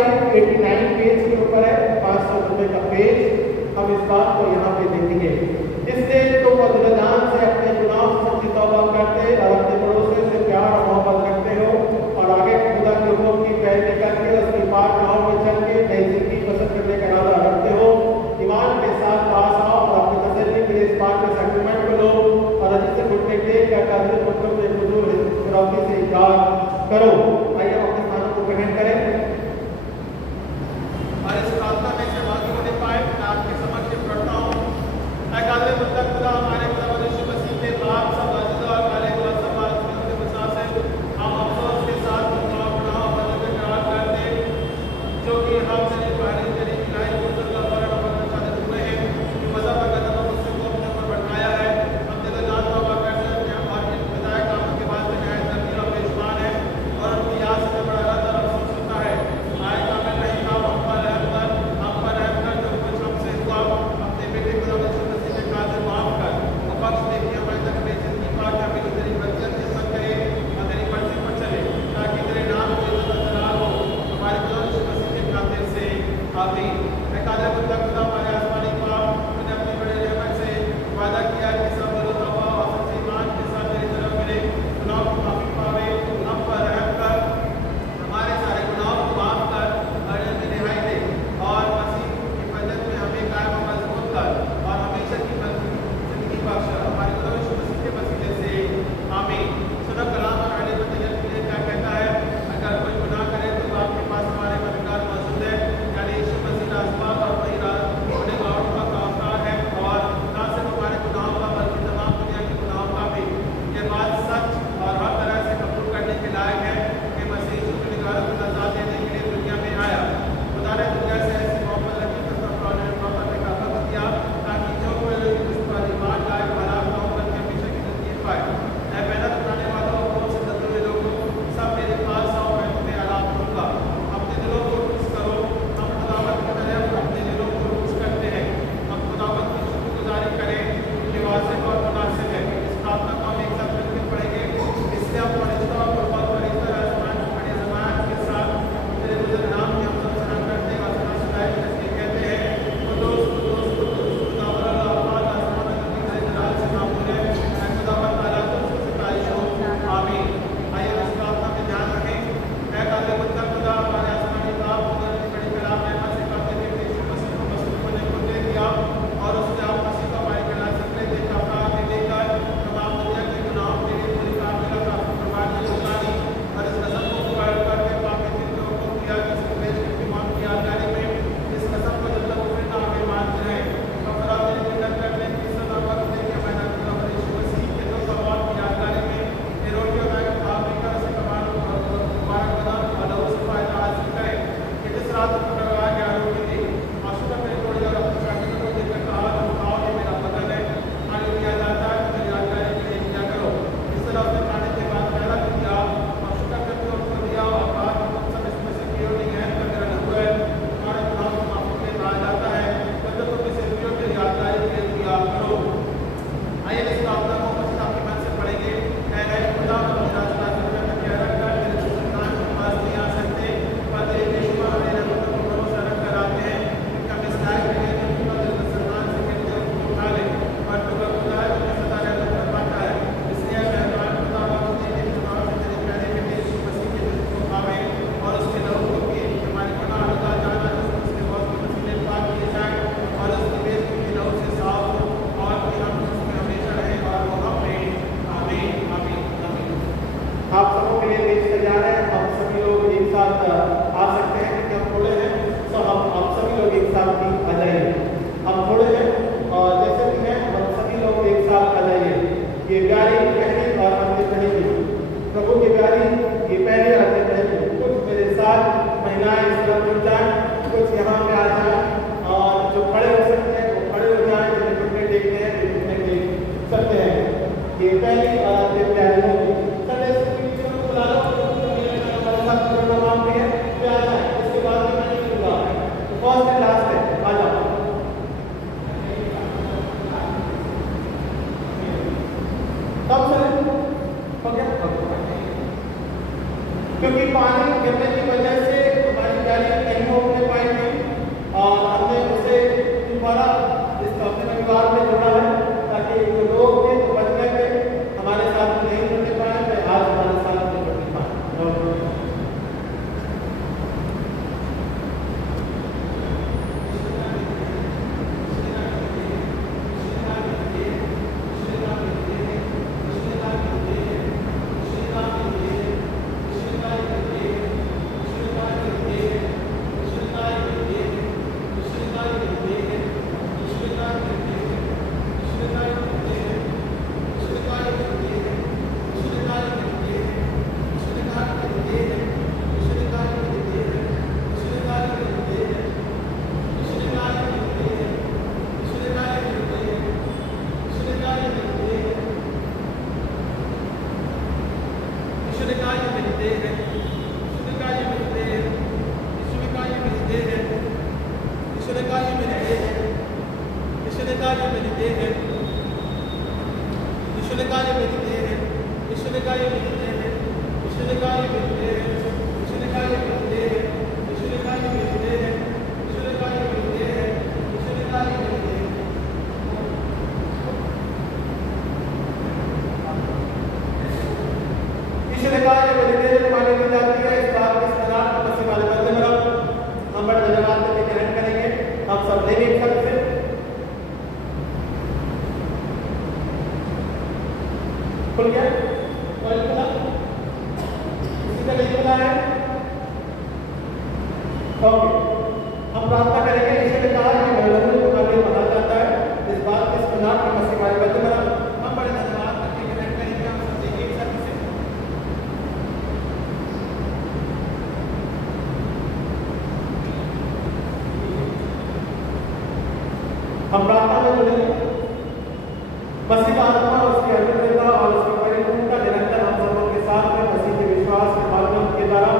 89 page के ऊपर है, 500 रुपये का पेज। हम इस बात को यहाँ पे देखेंगे। इससे तुम अज़्ज़ान से अपने गुनाह से सच्ची तौबा करते और अपने पड़ोसी से प्यार और मोहब्बत रखते हो और आगे खुदा के हुक्म की पैरवी करके उसकी पाक राहों में चल के नई जिंदगी पसंद करने का इरादा रखते हो। ईमान के साथ पास आओ और अपनी तसल्ली के लिए इस बात के सैक्रेमेंट को लो और अजीज से घुटने टेक कर कादिर पुत्रों से हुजूर फिरौती से इकरार करो। आइए हम अपने स्थानों को ग्रहण करें और इस प्रार्थना में सहभागी होने पाए। मैं आपके समक्ष पढ़ता हूँ। ऐ कादिर मुतलक खुदा, हमारे खुदा यीशु मसीह के पाक सब अज़ीज़ों और काले व सब आदमियों के बचा से हम अफसोस के साथ गुनाह और बदल में करार करते जो कि हम से पहले तेरी इलाही कुदरत का वरन और बचाते हुए हैं कि मज़ा का कदम मुझसे को अपने ऊपर बढ़ाया है। हम दिल जान तौबा करते हैं कि हमारे बताए कामों के बाद में नहायत ज़मीन और बेशुमार है और उनकी याद से बड़ा अल्लाह अफसोस होता है। आए कामिल नहीं था हम पर रहम कर जो कुछ हमसे हुआ अपने बेटे खुदा यीशु मसीह के खातिर माफ कर और बख्श दे कि हमारे तक में जिंदगी पा के हमें तेरी बरकत खिदमत करे और तेरी मर्जी पर चले ताकि तेरे नाम की इज्जत जलाल हो हमारे खुदा यीशु मसीह के खातिर से। आमीन। मैं कादिर मुतलक खुदा हमारे आसमानी बाप, तूने अपनी बड़े रहमत से वादा किया कि सब दिलो तौबा और सच्चे ईमान के साथ तेरी तरफ मिले, गुनाहों की माफी पावे। हम पर रहम कर, हमारे सारे गुनाहों को माफ कर और में रिहाई दे और मसीह की मदद में हमें कायम और मजबूत कर और हमेशा की जिंदगी बख्श हमारे खुदा यीशु मसीह के वसीले से। आमीन। सुनो कलाम और अली मदीना के लिए क्या कहता है। अगर कोई गुनाह करे तो आपके पास हमारे मददगार मौजूद है, यानी यीशु मसीह रास्ता और वही होने वालों का कामगार है और ना सिर्फ हमारे गुनाहों का बल्कि तमाम दुनिया के गुनाहों का भी। ये बात सच और हर तरह से कबूल करने के लायक है कि मसीह यीशु गुनहगारों को सजा देने के लिए दुनिया में आया। खुदा ने दुनिया से ऐसी मोहब्बत रखी कि उसका अपने मोहब्बत का वक्त दिया ताकि जो कोई उस पर ईमान लाए हलाक ना हो बल्कि हमेशा की जिंदगी पाए। ऐ मेहनत करने वालों और से डरते हुए लोगों, सब मेरे पास आओ, मैं तुम्हें आराम दूंगा। अपने दिलों को खुश करो। हम खुदावंद की तरह अपने दिलों को खुश करते हैं। हम खुदावंद की शुक्रगुजारी करें कि वाजिब और मुनासिब है। इस प्रार्थना को हम एक साथ मिलकर पढ़ेंगे। इसलिए हम फरिश्ता और कुर्बान फरिश्ता आसमान की बड़ी ज़बान के साथ तेरे बुजुर्ग नाम की हम सब सना करते हैं और सना सुनाए इसलिए कहते हैं खुदूस खुदूस खुदूस खुदावंद अल्लाह पाक आसमान की बड़ी जलाल से मामूल है। मैं खुदावंद ताला तुझसे सितारिश हो। आमीन। आइए इस प्रार्थना में ध्यान रखें। ऐ कादिर मुतलक खुदा, हमारे आसमानी बाप, तूने अपनी बड़ी कलाम रहमत से कादिर के यीशु मसीह को मसलूब होने को दे दिया और उसने आप मसीह को हमारी गला सकले देखा प्राप्त देकर तमाम दुनिया के गुनाहों के लिए पूरी कामिला का प्रमाण की उतारी और इस कसम को पुकार करके पाक जिन लोगों को किया कि इसके पेश की मौत की यादगारी में इस कसम को जब तक उठे ना हमें मानते रहे तो खुदा तेरी मिन्नत करने की सदा वक्त देके मैंने खुदा यीशु मसीह के दो मौत की यादगारी में ये रोटियों का भाव लेकर उसे कमाल मुबारक बना और लोगों से फायदा हासिल करें कि जिस रात को पकड़वा के आरोपी थी आशुदा मेरी थोड़ी और अपने शागिर्दों को देखकर कहा तुम खाओ, ये मेरा बदन है। खाली किया जाता है तो मेरी यादगारी के लिए किया करो। इस तरह उसने खाने के बाद पहला भी किया और शुक्र करके उनको दिया और कहा कि तुम सब इसमें से पियो नहीं है तो मेरा लहू है, तुम्हारे गुनाहों की माफी के लिए कहा जाता है तो तुम इसे पियो मेरी यादगारी के लिए किया करो। आइए इस प्रार्थना को मसीह आपके मन से पढ़ेंगे। ऐ खुदा, अपनी राजपाल में तकिया रखकर तेरे सुल्तान के पास नहीं आ सकते पर तेरे बेशुमार मेरे रहमतों को भरोसा रखकर आते हैं कि हम इस लायक नहीं हैं कि दिल मुसलमान से मेरे दिल को उठा ले और तू खुदा है जो सदा रहमत फरमाता है। इसलिए मेहरबान खुदा वक्त दे के जुबान से तेरे प्यारे बेटे यीशु मसीह के दिल को खावे और उसके लहू को पिए कि हमारे गुनाह अदा जाना उसके मौत के वसीले पाक किए जाए और उसके बेइज्जती लहू से साफ हो और कि हम उसमें हमेशा रहें और वो हमें। आमीन आमीन आमीन। आप सबों के लिए पेश किया जा रहा है। हम सभी लोग एक साथ आ सकते हैं क्योंकि हम थोड़े हैं तो हम सभी लोग एक साथ भी आ जाइए। हम थोड़े हैं और जैसे भी हैं हम सभी लोग एक साथ आ जाइए। ये प्यारी पहली और अंतिम पहली प्रभु की प्यारी ये पहली और अंतिम पहली। कुछ मेरे साथ महिलाएं इस तरफ जुड़ जाएं, कुछ यहाँ पे आ जाएं और जो खड़े हो सकते हैं वो खड़े हो जाएं, जिन्हें घुटने टेकते हैं वे घुटने टेक सकते हैं। ये पहली और अंतिम प्यारी होगी। संडे स्कूल की टीचर को बुला लो, हमारे साथ जुड़ना मांगते हैं वे आ जाएं। इसके बाद में मैं नहीं मिलूंगा तो फर्स्ट एंड लास्ट है, आ जाओ। तब सर क्योंकि पानी गिरने की वजह से हमारी प्यारी ओके, हम प्रार्थना करेंगे। ईश्वर ने कहा कि मजलूम को काबिल माना जाता है। इस बात के इस्तेमाल की मसीह हमारे बदले में हम बड़े धन्यवाद करके कनेक्ट करेंगे। हम सब देखिए एक साथ से हम प्रार्थना में जुड़ेंगे। मसीह आत्मा और उसकी अभिनेता और उसकी परिपूर्णता निरंतर हम सबों के साथ में मसीह के विश्वास के माध्यम के द्वारा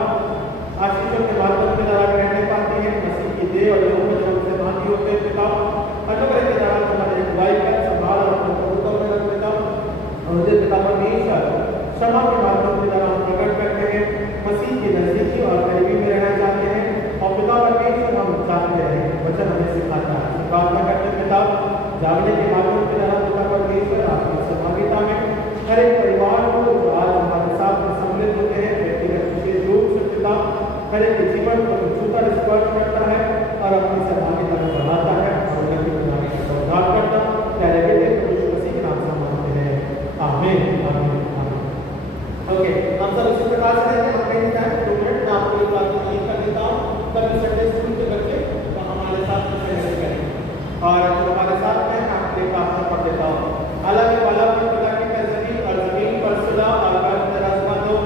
आशीषों के माध्यम के द्वारा रहने पाती है। मसीह की देह और लोग में जो उनसे भागी होते हैं पिता अनुग्रह के द्वारा हमारे अगुवाई का संभाल और अपने प्रभुत्व में रख पिता और मुझे पिता परमेश्वर क्षमा के माध्यम के द्वारा हम प्रकट करते हैं। मसीह की नजदीकी और करीबी में रहना चाहते हैं और पिता परमेश्वर हम चाहते हैं वचन हमें सिखाता है। प्रार्थना करते पिता जागने के माध्यम के द्वारा पिता परमेश्वर आपकी सहभागिता में हर एक परिवार को जो आज हमारे साथ में सम्मिलित होते हैं व्यक्तिगत विशेष रूप से पिता हर एक जीवन को छूता स्पर्श करता है और अपनी सहभागिता में बढ़ाता है और उन्नति बनाने का उद्धार करता प्यारे बेटे यीशु मसीह के नाम से मांगते हैं आमीन आमीन आमीन। ओके, हम सब इसी प्रकार से रहेंगे। हम कहीं का 2 मिनट में आपको एक बात नहीं कर देता हूँ। कभी संडे स्कूल के बच्चे तो हमारे साथ में करेंगे और जो हमारे साथ में आपके प्रार्थना पढ़ देता हूँ। हालांकि वाला की खुदा की तस्वीर और जमीन पर सुदा और गर्भ तरसमा दो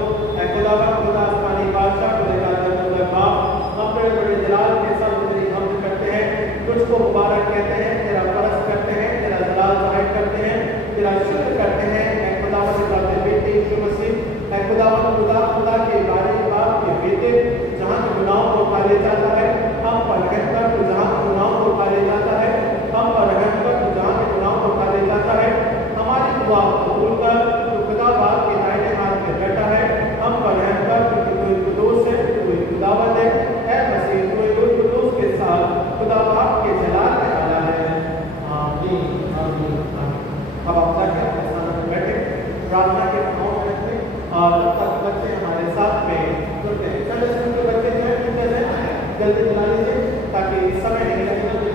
ऐ खुदावन खुदा आसमानी बादशाह खुदा का खुदा बाप हम बड़े बड़े जलाल के साथ तेरी हमद करते हैं। तुझको मुबारक कहते हैं, तेरा परस करते हैं, तेरा जलाल जाहिर करते हैं, तेरा शुक्र करते हैं। ऐ खुदावन खुदा के बेटे यीशु मसीह, ऐ खुदावन खुदा खुदा के बारे बाप के बेटे जहाँ के गुनाहों को उठा ले जाता है हम पर रहम कर। तू जहाँ के गुनाहों को उठा ले जाता है हम पर रहम कर। तू जहाँ के गुनाहों को उठा ले जाता है हमारी दुआ कबूल कर। तू खुदा बाप के दाहिने हाथ में बैठा है हम पर रहम कर। क्योंकि तू एक कुदूस है, तू एक खुदावंद है। ऐ मसीह तू एक कुदूस के साथ खुदा बाप के जलाल में आया है। आमीन आमीन आमीन। अब आप जाके अपने स्थान पर बैठे प्रार्थना के भाव में रखें और तब तक बच्चे हमारे साथ में जुड़ते हैं। चलो स्कूल के बच्चे जो है जल्दी बुला लीजिए ताकि समय नहीं लगेगा।